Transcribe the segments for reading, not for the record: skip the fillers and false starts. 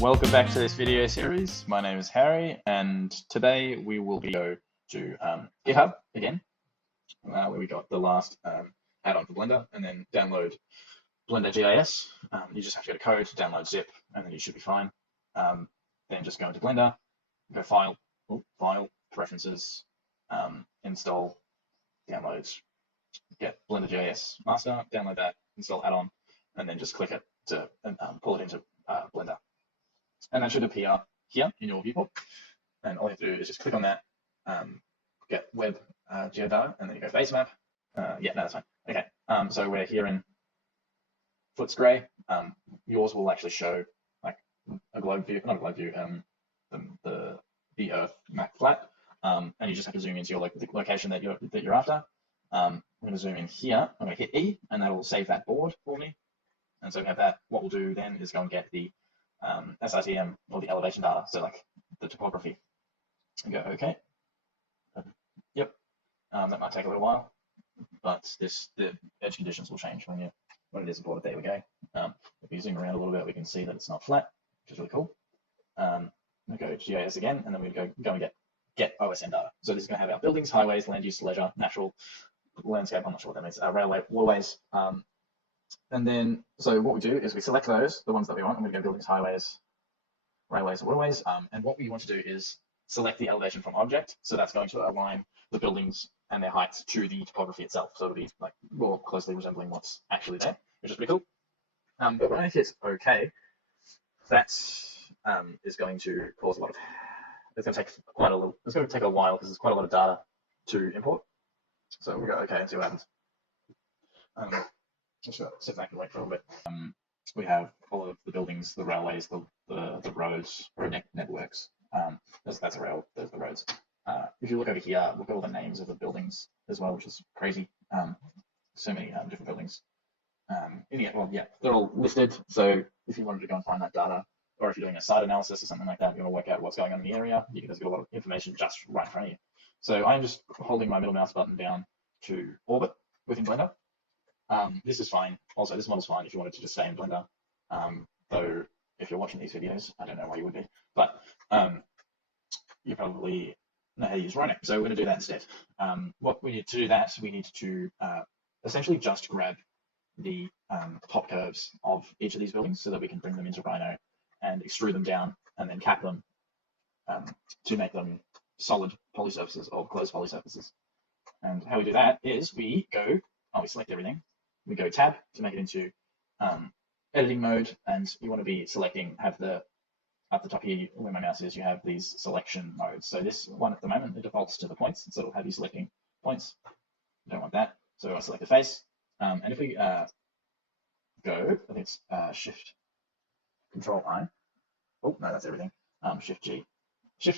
Welcome back to this video series. My name is Harry, and today we will go to GitHub again, where we got the last add-on for Blender, and then download Blender GIS. You just have to go to code, download zip, and then you should be fine. Then just go into Blender, go File, Preferences, Install, Downloads, get Blender GIS Master, download that, install add-on, and then just click it to pull it into Blender. And that should appear here in your viewport. And all you have to do is just click on that, get web geodata, and then you go base map. Yeah, no, that's fine. Okay, so we're here in Footscray. Yours will actually show like a globe view, not a globe view, the Earth map flat. And you just have to zoom into your the location that you're after. I'm going to zoom in here. I'm going to hit E, and that will save that board for me. And so we have that. What we'll do then is go and get the SITM or the elevation data, so like the topography. And go OK. Yep. That might take a little while, but the edge conditions will change when it is imported. There we go. If we zoom around a little bit, we can see that it's not flat, which is really cool. We go GIS again, and then we go and get OSM data. So this is going to have our buildings, highways, land use, leisure, natural landscape. I'm not sure what that means. Railway, waterways. And then, so what we do is we select those, the ones that we want. I'm going to go buildings, highways, railways, waterways. And what we want to do is select the elevation from object. So that's going to align the buildings and their heights to the topography itself. So it'll be like more closely resembling what's actually there, which is pretty cool. But when I hit OK, that is going to cause a lot of, it's going to take it's going to take a while because there's quite a lot of data to import. So we'll go OK and see what happens. Just sit back and wait for a little bit. We have all of the buildings, the railways, the roads, road networks. That's a rail. There's the roads. If you look over here, look at all the names of the buildings as well, which is crazy. So many different buildings. Yeah, they're all listed. So if you wanted to go and find that data, or if you're doing a site analysis or something like that, you want to work out what's going on in the area, you can just get a lot of information just right in front of you. So I'm just holding my middle mouse button down to orbit within Blender. This is fine. Also, this model's fine if you wanted to just stay in Blender. Though, if you're watching these videos, I don't know why you would be, but you probably know how to use Rhino. So we're going to do that instead. What we need to do that, we need to essentially just grab the top curves of each of these buildings so that we can bring them into Rhino and extrude them down and then cap them to make them solid polysurfaces or closed polysurfaces. And how we do that is we select everything. We go tab to make it into editing mode, and you want to be selecting, up the top here where my mouse is, you have these selection modes. So this one at the moment, it defaults to the points, so it'll have you selecting points. You don't want that, so I select the face. And if we go, I think it's Shift Control I. Oh no, that's everything. Shift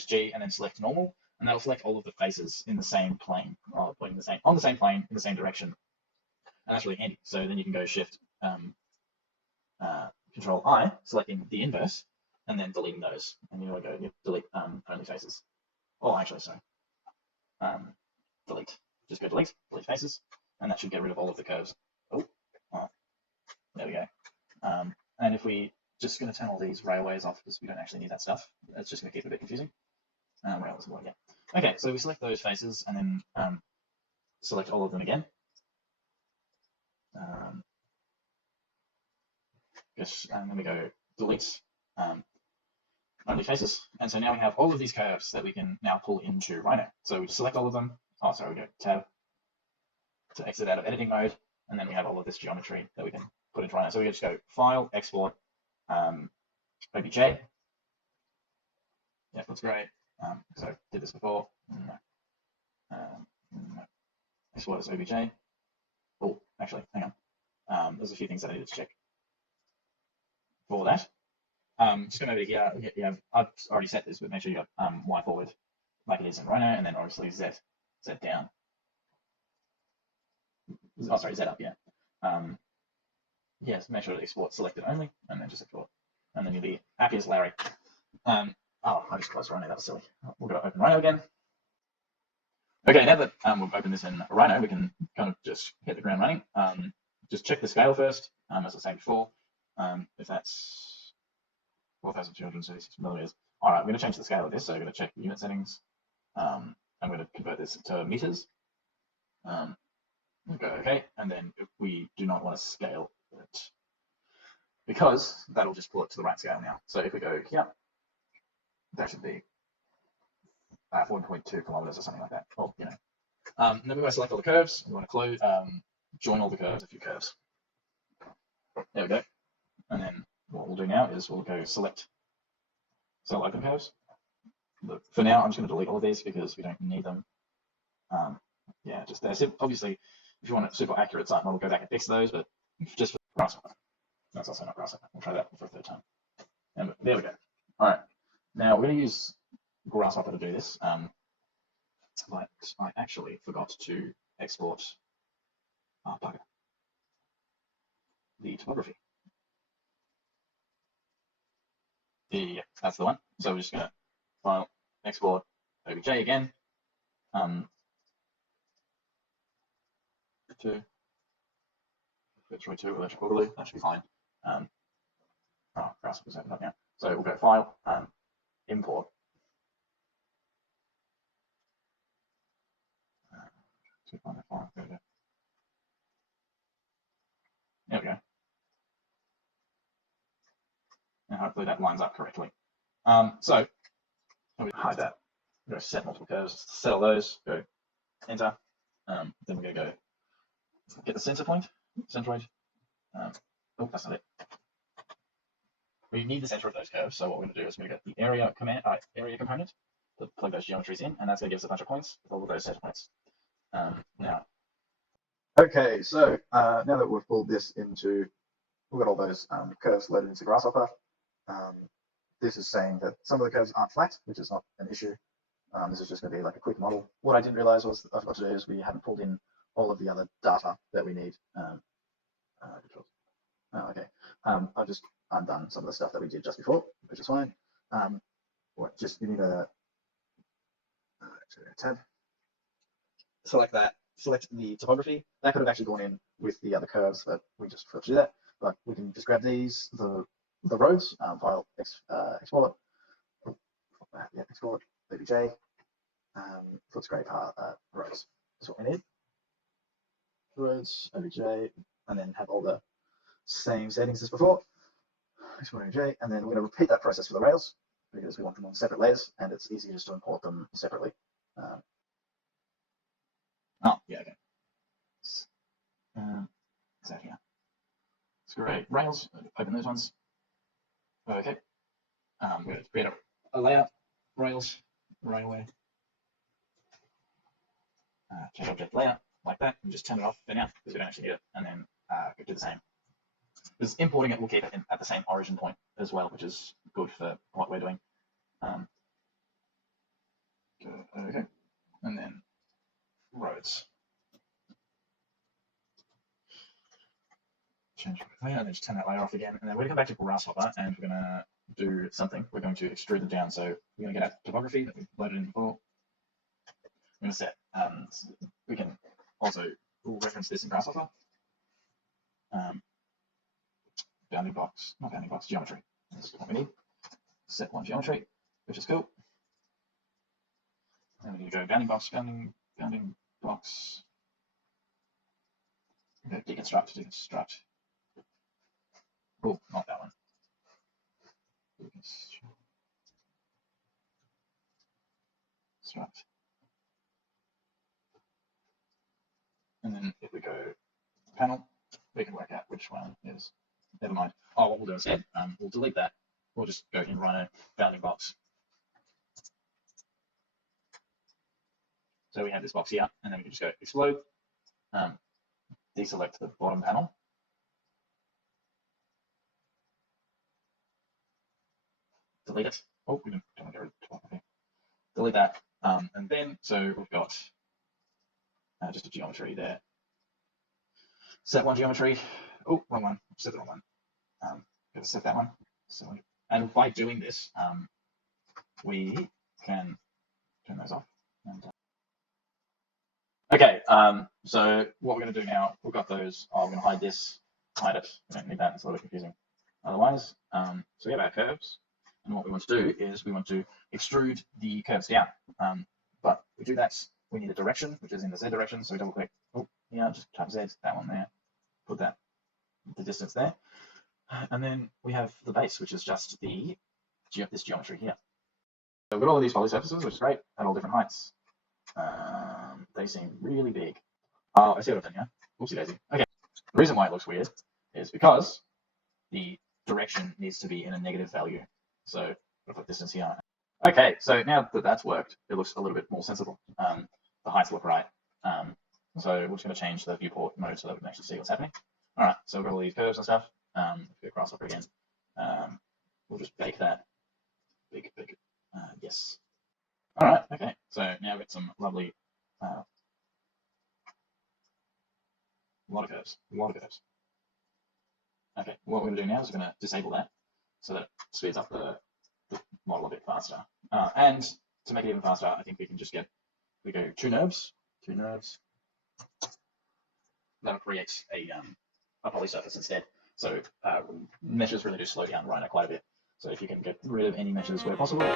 G, and then select normal, and that'll select all of the faces in the same plane, pointing on the same plane in the same direction. And that's really handy. So then you can go Shift Control I, selecting the inverse, and then deleting those. And you want to go delete only faces. Oh, actually, sorry. Delete. Just go delete faces, and that should get rid of all of the curves. Oh, there we go. And if we just going to turn all these railways off because we don't actually need that stuff. It's just going to keep it a bit confusing. Railways, yeah. Okay, so we select those faces and then select all of them again. And then we go delete only faces. And so now we have all of these curves that we can now pull into Rhino. So we select all of them. Oh, sorry, we go tab to exit out of editing mode. And then we have all of this geometry that we can put into Rhino. So we just go File, Export, OBJ. Yeah, that's great. So I did this before. Export as OBJ. Oh, actually, hang on. There's a few things that I needed to check for that. Just going over here, I've already set this, but make sure you got Y forward like it is in Rhino, and then obviously Z down. Oh, sorry, Z up, yeah. Yes, make sure to export selected only, and then just export. And then you'll be happy as Larry. I just closed Rhino, that was silly. We'll go open Rhino again. Okay, now that we've opened this in Rhino, we can kind of just hit the ground running. Just check the scale first, as I was saying before. If that's 4,236 millimeters. All right, I'm going to change the scale of this. So I'm going to check the unit settings. I'm going to convert this to meters. Go OK, and then if we do not want to scale it, because that'll just pull it to the right scale now. So if we go here, that should be 1.2 kilometers or something like that. Well, you know. And then we want to select all the curves. We want to close, join all the curves, a few curves. There we go. And then what we'll do now is we'll go select open curves. But for now, I'm just going to delete all of these because we don't need them. Yeah, just there. So obviously, if you want a super accurate site model, go back and fix those. But just for grasshopper, that's also not grasshopper. We'll try that for a third time. And there we go. All right. Now we're going to use grasshopper to do this. But I actually forgot to export the topography. Yeah, that's the one. So we're just going to file, export, OBJ again. To electrical glue, that should be fine. Grasshopper's opened up now. So we'll go file, import. There we go. And hopefully that lines up correctly. So we hide that. We're going to set multiple curves, settle those, go enter. Then we're going to go get the center point, centroid. Oh, that's not it. We need the center of those curves. So what we're going to do is we're going to get the area component to plug those geometries in, and that's going to give us a bunch of points with all of those center points. Now. Okay, so now that we've pulled this into, we've got all those curves loaded into Grasshopper. This is saying that some of the curves aren't flat, which is not an issue. This is just going to be like a quick model. What I didn't realize was that I forgot to do is we hadn't pulled in all of the other data that we need. Okay. I've just undone some of the stuff that we did just before, which is fine. You need a tab. Select that. Select the topography. That could have actually gone in with the other curves, but we just forgot to do that. But we can just grab these, the roads, file, export, export, OBJ, Footscrape roads. That's what we need. Roads, OBJ, and then have all the same settings as before. Export OBJ, and then we're going to repeat that process for the rails because we want them on separate layers, and it's easier just to import them separately. Yeah, okay. Is that here? It's great. Rails, open those ones. Okay. We're going to create a layout, rails, railway. Change object layout like that, and just turn it off for now because we don't actually need it, and then do the same. Because importing it will keep it at the same origin point as well, which is good for what we're doing. Okay, and then roads. Change layer, and then just turn that layer off again, and then we're going to come back to Grasshopper, and we're going to do something. We're going to extrude them down. So we're going to get our topography that we've loaded in before. We're going to set. We can also reference this in Grasshopper. Bounding box, not bounding box, geometry. That's what we need. Set one geometry, which is cool. And we need to go bounding box, bounding box. Okay, deconstruct. Oh, not that one. Deconstruct. And then if we go panel, we can work out which one is. Never mind. Oh, what we'll do instead, we'll delete that. We'll just go in Rhino bounding box. So we have this box here, and then we can just go explode, deselect the bottom panel. Delete it. Oh, we don't want to get rid of the topography. Delete that. And then, so we've got just a geometry there. Set one geometry. Oh, wrong one. Set the wrong one. Gotta set that one. So, and by doing this, we can turn those off. And, okay, so what we're going to do now, we've got those. Oh, we're going to hide this, hide it. We don't need that. It's a little bit confusing. Otherwise, so we have our curves. And what we want to do is we want to extrude the curves down. But we do that, we need a direction, which is in the Z direction. So we double click, oh, yeah, just type Z, that one there, put that, the distance there. And then we have the base, which is just this geometry here. So we've got all of these poly surfaces, which is great, at all different heights. They seem really big. Oh, I see what I've done here. Oopsie daisy. Okay. The reason why it looks weird is because the direction needs to be in a negative value. So I'll put distance here. Okay, so now that that's worked, it looks a little bit more sensible. The heights look right. So we're just going to change the viewport mode so that we can actually see what's happening. All right, so we've got all these curves and stuff. Go grasshopper again. We'll just bake that. Big. Yes. All right, okay. So now we've got some lovely, a lot of curves. Okay, what we're going to do now is we're going to disable that so that it speeds up the model a bit faster. And to make it even faster, I think we can just we go two nerves. That'll create a poly surface instead. So meshes really do slow down Rhino quite a bit. So if you can get rid of any meshes where possible,